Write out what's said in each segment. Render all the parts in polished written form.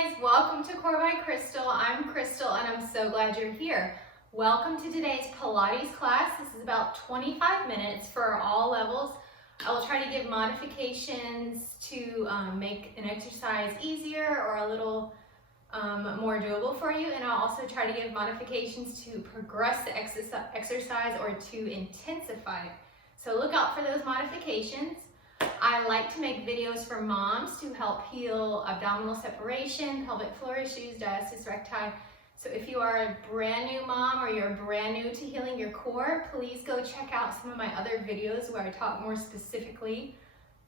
guys, welcome to Core by Crystal. I'm Crystal and I'm so glad you're here. Welcome to today's Pilates class. This is about 25 minutes for all levels. I will try to give modifications to make an exercise easier or a little more doable for you, and I'll also try to give modifications to progress the exercise or to intensify it. So look out for those modifications. I like to make videos for moms to help heal abdominal separation, pelvic floor issues, diastasis recti. So if you are a brand new mom or you're brand new to healing your core, please go check out some of my other videos where I talk more specifically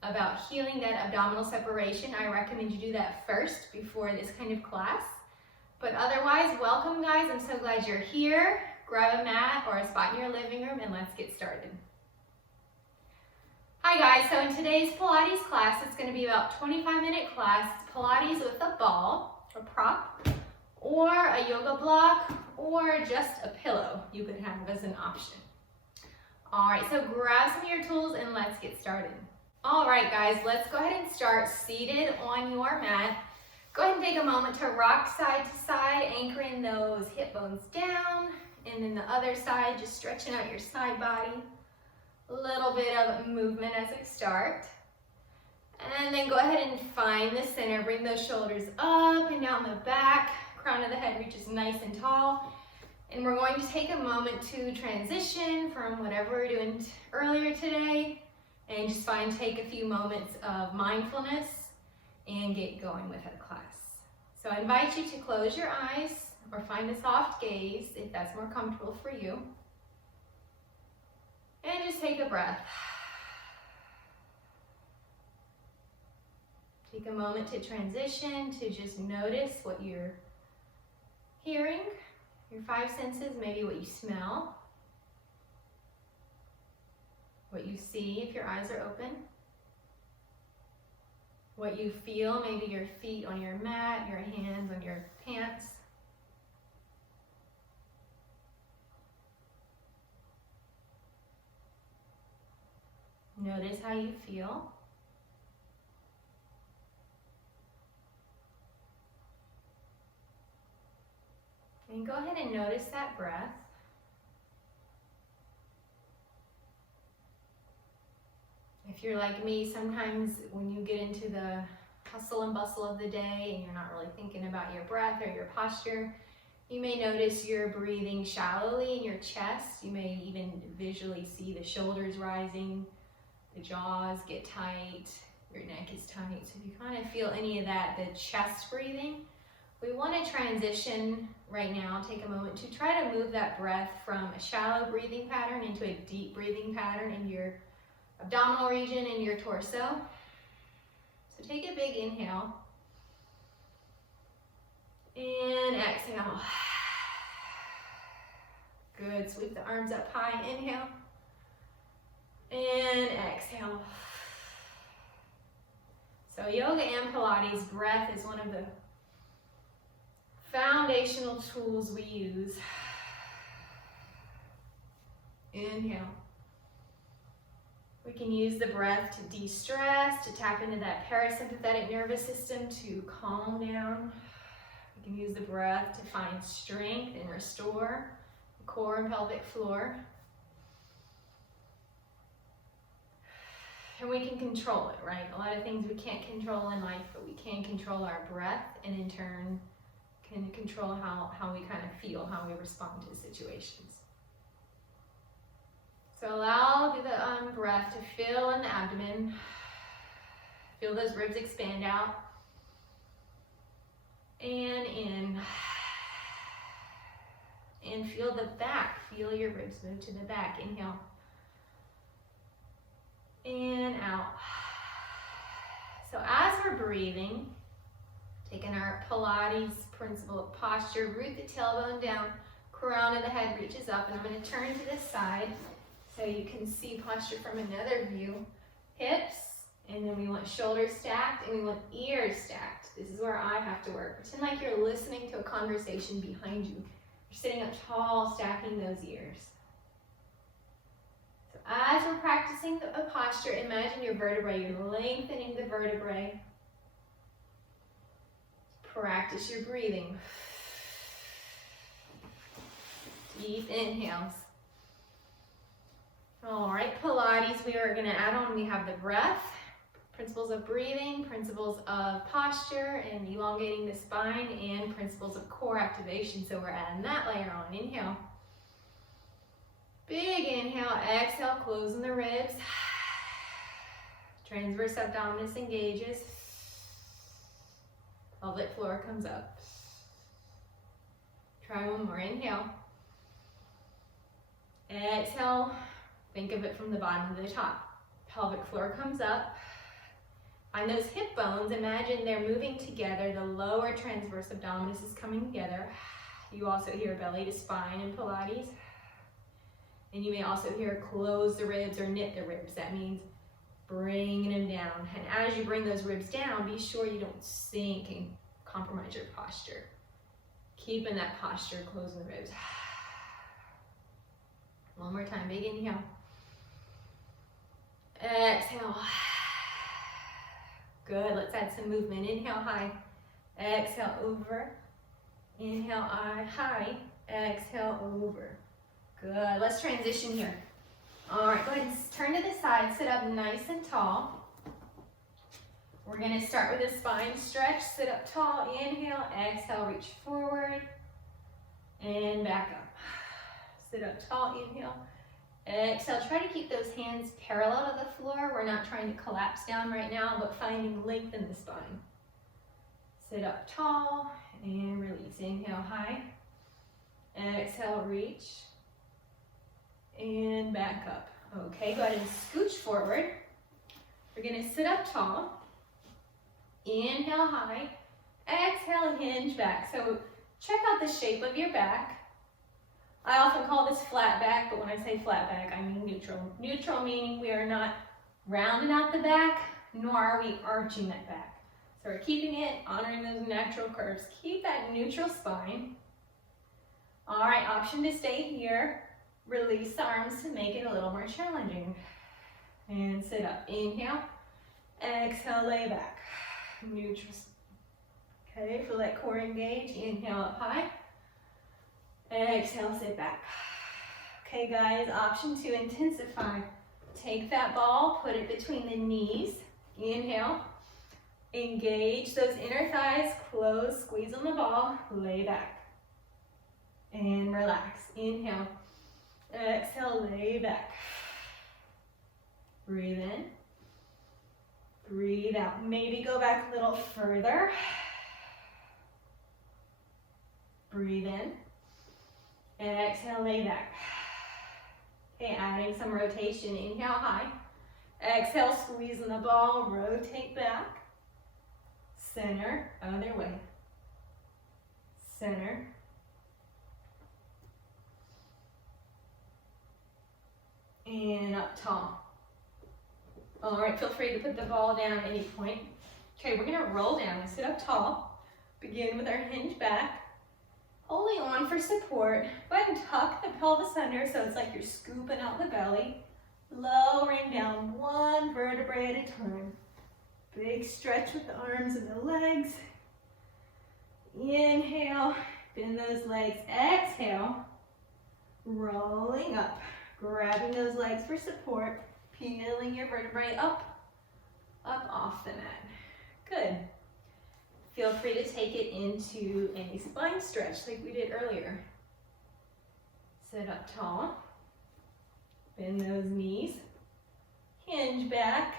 about healing that abdominal separation. I recommend you do that first before this kind of class. But otherwise, welcome guys. I'm so glad you're here. Grab a mat or a spot in your living room and let's get started. Hi guys, so in today's Pilates class, it's going to be about a 25-minute class. It's Pilates with a ball, or prop, or a yoga block, or just a pillow you could have as an option. All right, so grab some of your tools and let's get started. All right guys, let's go ahead and start seated on your mat. Go ahead and take a moment to rock side to side, anchoring those hip bones down, and then the other side, just stretching out your side body. A little bit of movement as we start. And then go ahead and find the center. Bring those shoulders up and down the back. Crown of the head reaches nice and tall. And we're going to take a moment to transition from whatever we were doing earlier today and just take a few moments of mindfulness and get going with our class. So I invite you to close your eyes or find a soft gaze if that's more comfortable for you. And just take a breath. Take a moment to transition, to just notice what you're hearing, your five senses, maybe what you smell, what you see if your eyes are open, what you feel, maybe your feet on your mat, your hands on your pants. Notice how you feel. And go ahead and notice that breath. If you're like me, sometimes when you get into the hustle and bustle of the day and you're not really thinking about your breath or your posture, you may notice you're breathing shallowly in your chest. You may even visually see the shoulders rising. The jaws get tight, your neck is tight. So if you kind of feel any of that, the chest breathing, we want to transition right now, take a moment to try to move that breath from a shallow breathing pattern into a deep breathing pattern in your abdominal region and your torso. So take a big inhale and exhale. Good, sweep the arms up high, inhale. And exhale. So yoga and Pilates, breath is one of the foundational tools we use. Inhale. We can use the breath to de-stress, to tap into that parasympathetic nervous system to calm down. We can use the breath to find strength and restore the core and pelvic floor. And we can control it, right? A lot of things we can't control in life, but we can control our breath, and in turn can control how we kind of feel, how we respond to situations. So allow the breath to fill in the abdomen. Feel those ribs expand out. And in. And feel the back. Feel your ribs move to the back. Inhale. And out. So as we're breathing, taking our Pilates principle of posture, root the tailbone down, crown of the head reaches up, and I'm going to turn to this side so you can see posture from another view. Hips, and then we want shoulders stacked, and we want ears stacked. This is where I have to work. Pretend like you're listening to a conversation behind you. You're sitting up tall, stacking those ears. As we're practicing a posture, imagine your vertebrae. You're lengthening the vertebrae. Practice your breathing. Deep inhales. All right, Pilates, we are gonna add on, we have the breath, principles of breathing, principles of posture and elongating the spine, and principles of core activation. So we're adding that layer on. Inhale. Big inhale, exhale, closing the ribs. Transverse abdominis engages. Pelvic floor comes up. Try one more. Inhale. Exhale. Think of it from the bottom to the top. Pelvic floor comes up. On those hip bones, imagine they're moving together. The lower transverse abdominis is coming together. You also hear belly to spine in Pilates. And you may also hear close the ribs or knit the ribs. That means bringing them down. And as you bring those ribs down, be sure you don't sink and compromise your posture. Keeping that posture, closing the ribs. One more time, big inhale. Exhale. Good, let's add some movement. Inhale, high. Exhale, over. Inhale, high. Exhale, over. Good, let's transition here. All right, go ahead and turn to the side, sit up nice and tall. We're gonna start with a spine stretch. Sit up tall, inhale, exhale, reach forward, and back up. Sit up tall, inhale, exhale. Try to keep those hands parallel to the floor. We're not trying to collapse down right now, but finding length in the spine. Sit up tall, and release. Inhale, high. Exhale, reach. And back up. Okay, go ahead and scooch forward. We're gonna sit up tall. Inhale, high. Exhale, hinge back. So check out the shape of your back. I often call this flat back, but when I say flat back, I mean neutral. Neutral meaning we are not rounding out the back, nor are we arching that back. So we're keeping it, honoring those natural curves. Keep that neutral spine. All right, option to stay here. Release the arms to make it a little more challenging. And sit up. Inhale. Exhale, lay back. Neutral. Okay, feel that core engage. Inhale up high. Exhale, sit back. Okay, guys, option to intensify. Take that ball, put it between the knees. Inhale. Engage those inner thighs. Close, squeeze on the ball. Lay back. And relax. Inhale. Exhale, lay back. Breathe in. Breathe out. Maybe go back a little further. Breathe in. Exhale, lay back. Okay, adding some rotation. Inhale, high. Exhale, squeeze on the ball. Rotate back. Center, other way. Center. And up tall. All right, feel free to put the ball down at any point. Okay, we're gonna roll down and sit up tall. Begin with our hinge back. Holding on for support. Go ahead and tuck the pelvis under so it's like you're scooping out the belly. Lowering down one vertebrae at a time. Big stretch with the arms and the legs. Inhale, bend those legs. Exhale, rolling up. Grabbing those legs for support, peeling your vertebrae up off the mat. Good. Feel free to take it into a spine stretch like we did earlier. Sit up tall, bend those knees, hinge back,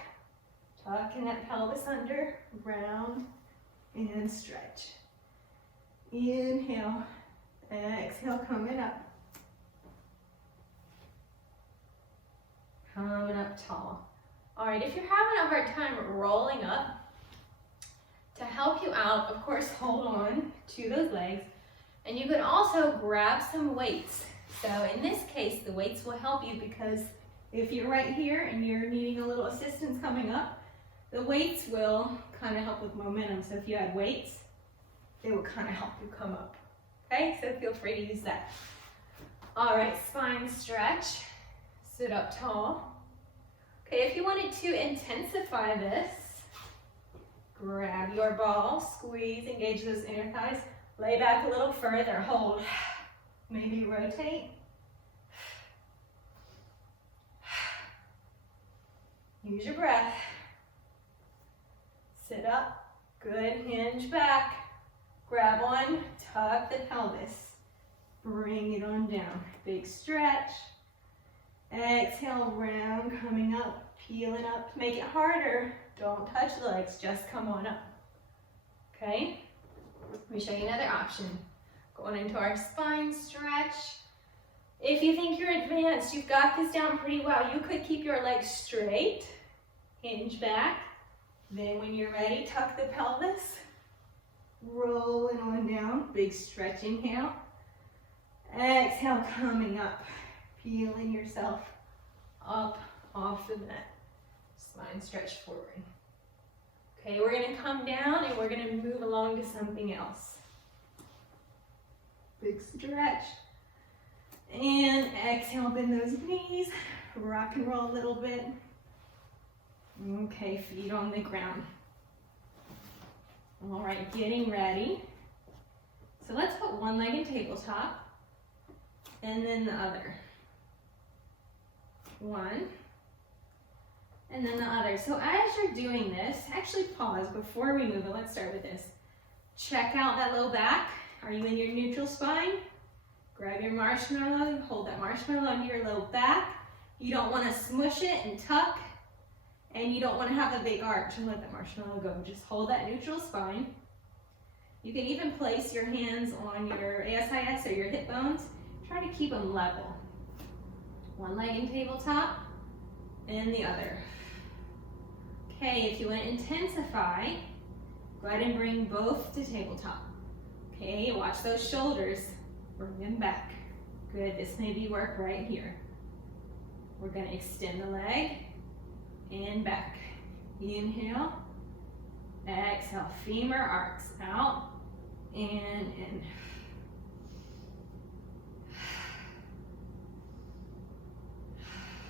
tucking that pelvis under, round and stretch. Inhale, exhale, coming up. Coming up tall. All right, if you're having a hard time rolling up, to help you out, of course, hold on to those legs. And you could also grab some weights. So in this case, the weights will help you because if you're right here and you're needing a little assistance coming up, the weights will kind of help with momentum. So if you had weights, they will kind of help you come up. Okay, so feel free to use that. All right, spine stretch. Sit up tall. Okay, if you wanted to intensify this, Grab your ball, squeeze, engage those inner thighs. Lay back a little further, hold. Maybe rotate. Use your breath. Sit up, good, hinge back. Grab one, tuck the pelvis. Bring it on down, big stretch. Exhale, round, coming up, peeling up. To make it harder, don't touch the legs, just come on up. Okay? Let me show you another option. Going into our spine stretch. If you think you're advanced, you've got this down pretty well, you could keep your legs straight, hinge back. Then when you're ready, tuck the pelvis. Rolling on down, big stretch, inhale. Exhale, coming up, peeling yourself up off the mat. Spine stretch forward. Okay, we're gonna come down and we're gonna move along to something else. Big stretch. And exhale, bend those knees. Rock and roll a little bit. Okay, feet on the ground. All right, getting ready. So let's put one leg in tabletop and then the other. One, and then the other. So as you're doing this, actually pause before we move it. Let's start with this. Check out that low back. Are you in your neutral spine? Grab your marshmallow, hold that marshmallow under your low back. You don't want to smush it and tuck, and you don't want to have a big arch and let that marshmallow go. Just hold that neutral spine. You can even place your hands on your ASIS or your hip bones. Try to keep them level. One leg in tabletop and the other. Okay, if you want to intensify, go ahead and bring both to tabletop. Okay, watch those shoulders. Bring them back. Good, this may be work right here. We're going to extend the leg and back. Inhale, exhale, femur arcs out and in.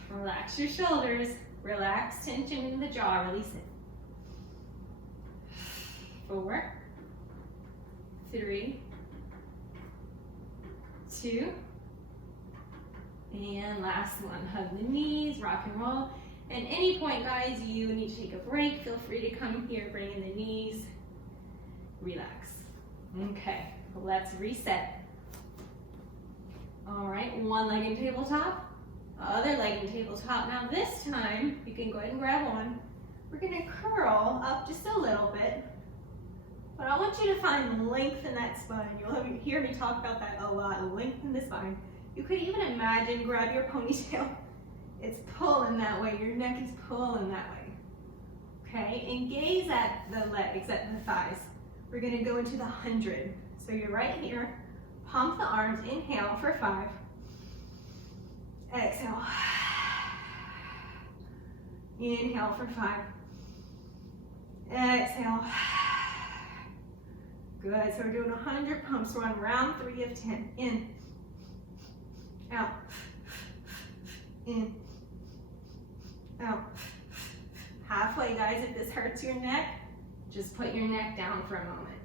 Relax your shoulders, relax tension in the jaw, release it. 4, 3, 2, and last one. Hug the knees, rock and roll. At any point, guys, you need to take a break. Feel free to come here, bring in the knees, relax. Okay, let's reset. All right, one leg in tabletop, other leg in tabletop. Now this time, you can go ahead and grab one. We're gonna curl up just a little bit, but I want you to find length in that spine. You'll hear me talk about that a lot, length in the spine. You could even imagine, grab your ponytail. It's pulling that way, your neck is pulling that way. Okay, and gaze at the legs, at the thighs. We're gonna go into the 100. So you're right here, pump the arms, inhale for 5. Exhale. Inhale for 5. Exhale. Good, so we're doing 100 pumps. We're on round 3 of 10. In, out, in, out. Halfway, guys. If this hurts your neck, just put your neck down for a moment.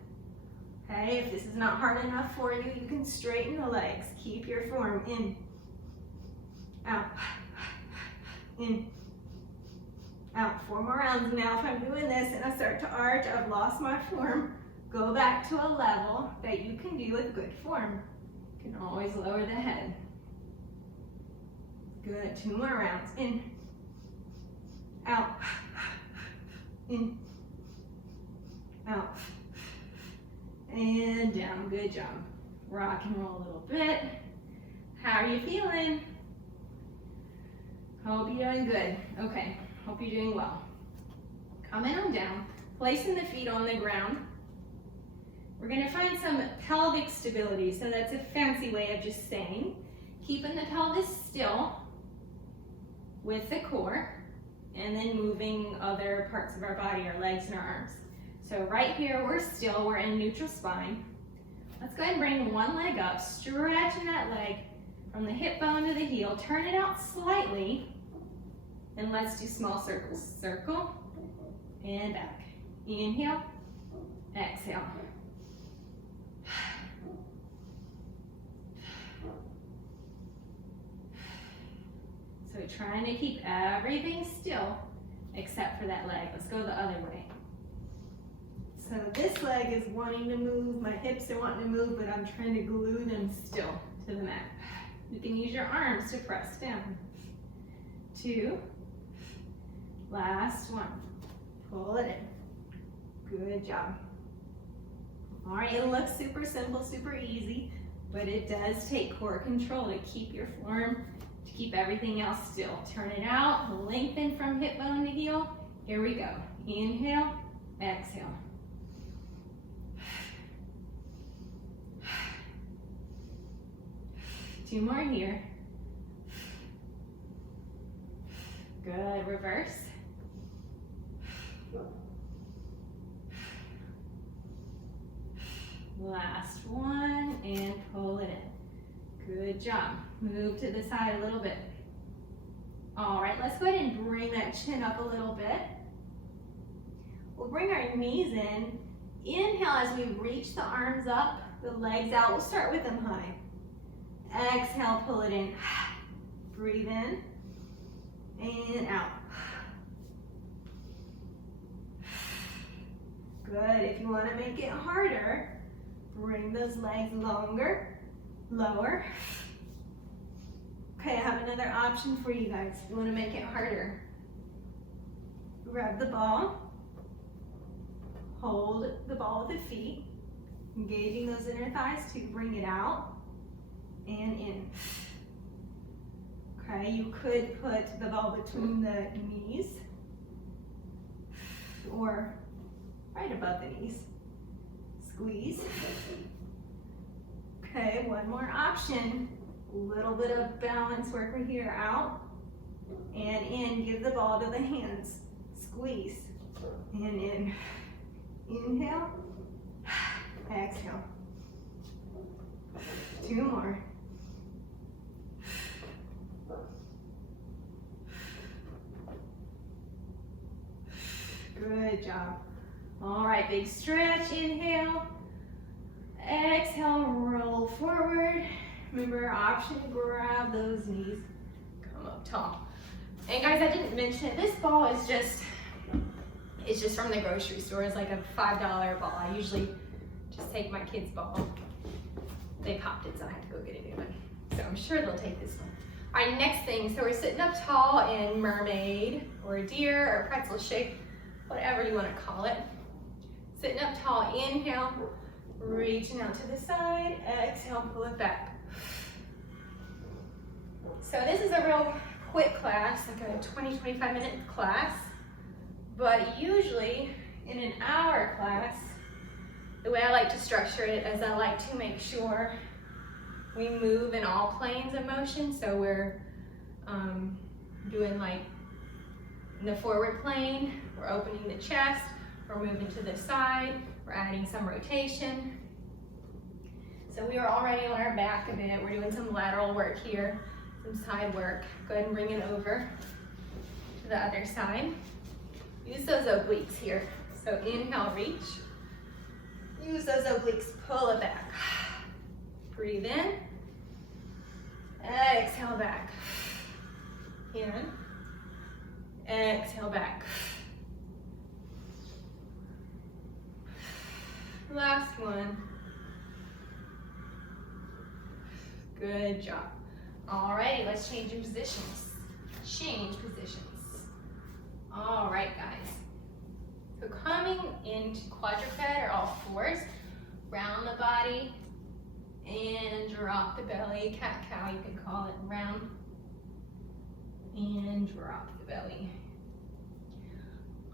Okay, if this is not hard enough for you, you can straighten the legs. Keep your form. In, out, in, out. 4 more rounds. Now if I'm doing this and I start to arch, I've lost my form. Go back to a level that you can do with good form. You can always lower the head. Good, 2 more rounds. In, out, in, out, and down. Good job. Rock and roll a little bit. How are you feeling? Hope you're doing good. Okay, hope you're doing well. Coming on down, placing the feet on the ground. We're going to find some pelvic stability. So that's a fancy way of just saying keeping the pelvis still with the core and then moving other parts of our body, our legs and our arms. So right here, we're still, we're in neutral spine. Let's go ahead and bring one leg up, stretching that leg from the hip bone to the heel. Turn it out slightly and let's do small circles. Circle and back. Inhale, exhale. So trying to keep everything still except for that leg. Let's go the other way. So this leg is wanting to move, my hips are wanting to move, but I'm trying to glue them still to the mat. You can use your arms to press down. 2. Last one. Pull it in. Good job. All right, it looks super simple, super easy, but it does take core control to keep your form, to keep everything else still. Turn it out, lengthen from hip bone to heel. Here we go. Inhale, exhale. Two more here. Good, reverse. Last one, and pull it in. Good job. Move to the side a little bit. All right, let's go ahead and bring that chin up a little bit. We'll bring our knees in. Inhale as we reach the arms up, the legs out. We'll start with them high. Exhale, pull it in. Breathe in and out. Good. If you want to make it harder, bring those legs longer, lower. Okay, I have another option for you guys. If you want to make it harder, grab the ball, hold the ball with the feet, engaging those inner thighs to bring it out and in. Okay, you could put the ball between the knees or right above the knees. Squeeze. Okay, one more option. A little bit of balance work right here. Out and in. Give the ball to the hands. Squeeze and in. Inhale. Exhale. 2 more. Good job. All right, big stretch. Inhale. Exhale, roll forward. Remember our option, grab those knees. Come up tall. And guys, I didn't mention, this ball is just from the grocery store. It's like a $5 ball. I usually just take my kids' ball. They popped it, so I had to go get a new one. So I'm sure they'll take this one. All right, next thing. So we're sitting up tall in mermaid or deer or pretzel shape, whatever you want to call it. Sitting up tall, inhale, reaching out to the side, exhale, pull it back. So this is a real quick class, like a 20-25 minute class, but usually in an hour class, the way I like to structure it is I like to make sure we move in all planes of motion. So we're doing like in the forward plane, we're opening the chest, we're moving to the side, we're adding some rotation. So we are already on our back a bit. We're doing some lateral work here, some side work. Go ahead and bring it over to the other side. Use those obliques here. So inhale, reach. Use those obliques, pull it back. Breathe in. Exhale back. In. Exhale back. Last one. Good job. Alrighty, let's change in positions. Change positions. All right, guys. So coming into quadruped or all fours, round the body and drop the belly. Cat-cow, you could call it. Round and drop the belly.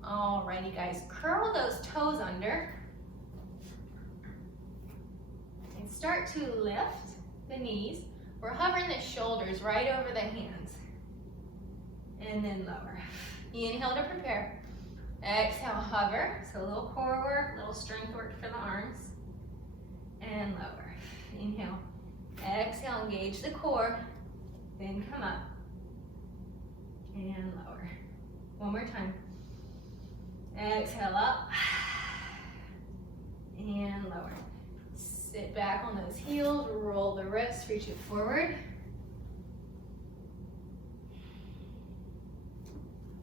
Alrighty, guys. Curl those toes under and start to lift the knees. We're hovering the shoulders right over the hands. And then lower. Inhale to prepare. Exhale, hover. So a little core work, a little strength work for the arms. And lower. Inhale. Exhale, engage the core. Then come up. And lower. One more time. Exhale up. And lower. Sit back on those heels, roll the wrists, reach it forward.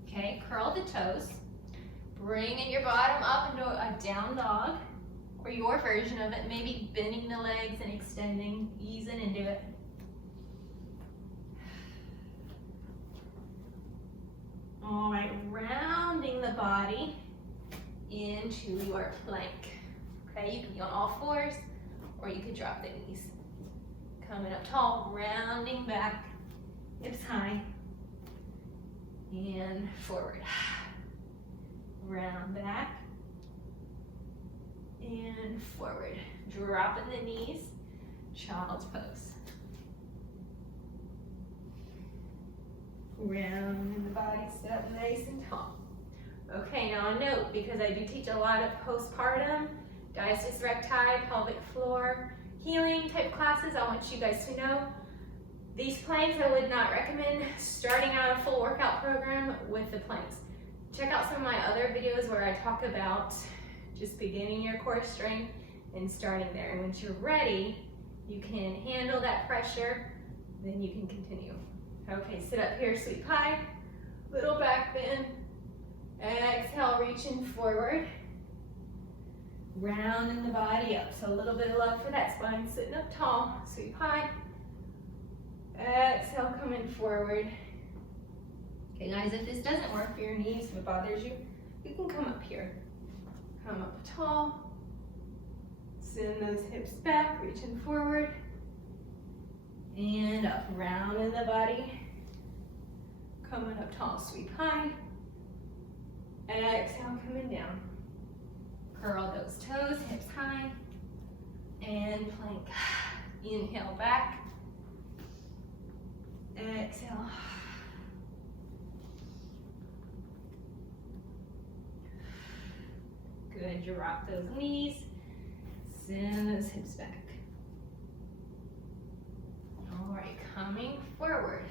Okay, curl the toes. Bringing your bottom up into a down dog, or your version of it, maybe bending the legs and extending, easing into it. All right, rounding the body into your plank. Okay, you can be on all fours, or you could drop the knees. Coming up tall, rounding back, hips high, and forward. Round back, and forward. Dropping the knees, child's pose. Round the body, sit up nice and tall. Okay, now a note, because I do teach a lot of postpartum, diastasis recti, pelvic floor, healing type classes, I want you guys to know, these planks I would not recommend starting out a full workout program with the planks. Check out some of my other videos where I talk about just beginning your core strength and starting there. And once you're ready, you can handle that pressure, then you can continue. Okay, sit up here, sweep pie, little back bend. Exhale, reaching forward. Rounding the body up. So a little bit of love for that spine, sitting up tall, sweep high. Exhale, coming forward. Okay guys, if this doesn't work for your knees, if it bothers you, you can come up here. Come up tall. Send those hips back, reaching forward. And up, rounding the body. Coming up tall, sweep high. Exhale, coming down. Curl those toes, hips high. And plank. Inhale back. Exhale. Good, drop those knees. Send those hips back. All right, coming forward.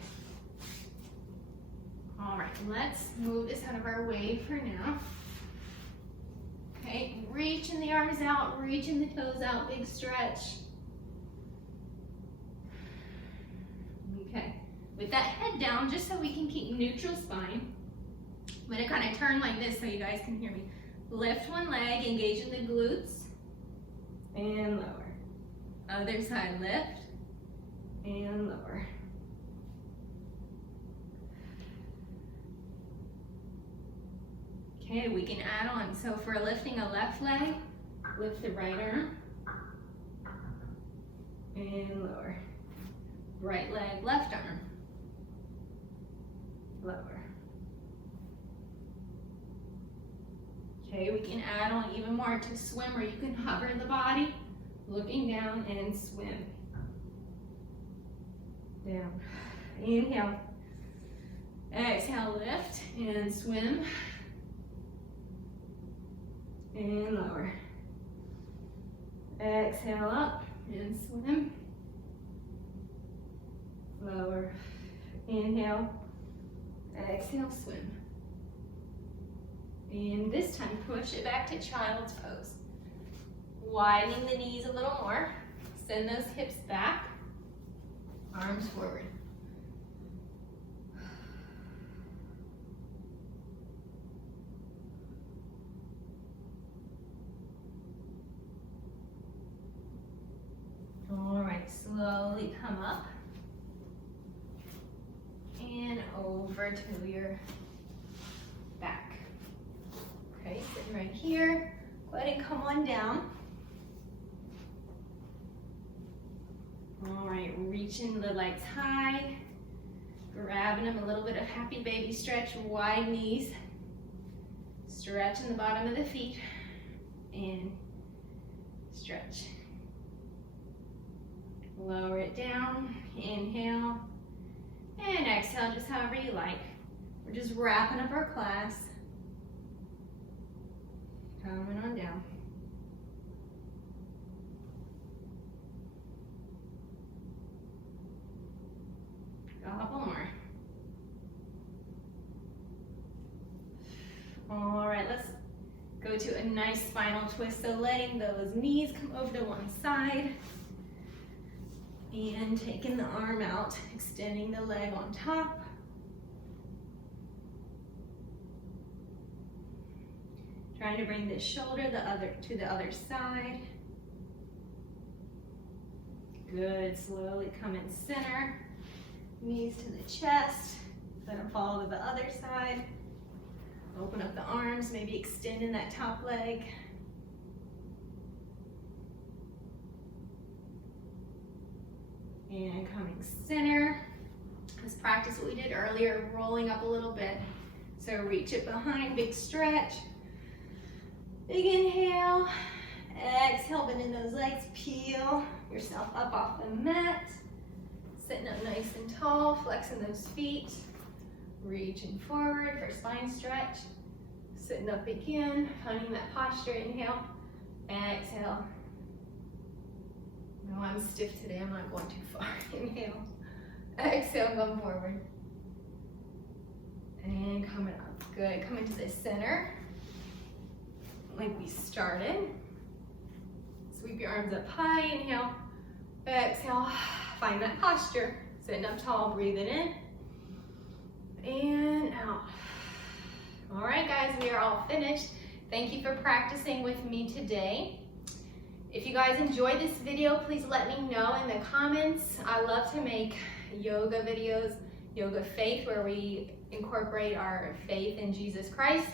All right, let's move this out of our way for now. Okay, reaching the arms out, reaching the toes out, big stretch. Okay, with that head down, just so we can keep neutral spine, I'm gonna kind of turn like this so you guys can hear me. Lift one leg, engaging the glutes, and lower. Other side, lift, and lower. Okay, we can add on. So if we're lifting a left leg, lift the right arm, and lower. Right leg, left arm, lower. Okay, we can add on even more to swim, where you can hover the body, looking down and swim. Down. Inhale. Exhale, lift and swim. And lower. Exhale, up and swim. Lower. Inhale. Exhale, swim. And this time, push it back to child's pose. Widening the knees a little more. Send those hips back. Arms forward. All right, slowly come up. And over to your back. Okay, sitting right here. Go ahead and come on down. All right, reaching the legs high. Grabbing them, a little bit of happy baby stretch, wide knees. Stretching the bottom of the feet. And stretch. Lower it down, inhale. And exhale, just however you like. We're just wrapping up our class. Coming on down. Couple more. All right, let's Go to a nice spinal twist, so letting those knees come over to one side and taking the arm out, extending the leg on top. Trying to bring this shoulder to the other side. Good, slowly come in center. Knees to the chest, let them fall to the other side. Open up the arms, maybe extending that top leg. And coming center. Let's practice what we did earlier, rolling up a little bit. So reach it behind, big stretch. Big inhale. Exhale, bending those legs, peel yourself up off the mat. Sitting up nice and tall, flexing those feet. Reaching forward for spine stretch. Sitting up again, finding that posture. Inhale, exhale. No, I'm stiff today, I'm not going too far. Inhale, exhale, going forward. And coming up, good. Coming to the center, like we started. Sweep your arms up high, inhale, exhale, find that posture. Sitting up tall, breathing in, and out. All right, guys, we are all finished. Thank you for practicing with me today. If you guys enjoyed this video, please let me know in the comments. I love to make yoga videos, yoga faith, where we incorporate our faith in Jesus Christ.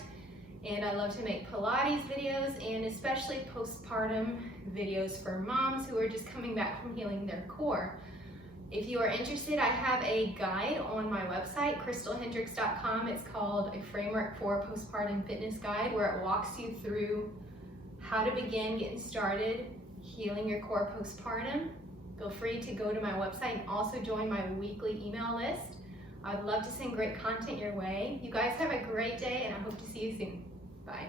And I love to make Pilates videos, and especially postpartum videos for moms who are just coming back from healing their core. If you are interested, I have a guide on my website, crystalhendricks.com. It's called A Framework for Postpartum Fitness Guide, where it walks you through how to begin getting started healing your core postpartum. Feel free to go to my website and also join my weekly email list. I'd love to send great content your way. You guys have a great day, and I hope to see you soon. Bye.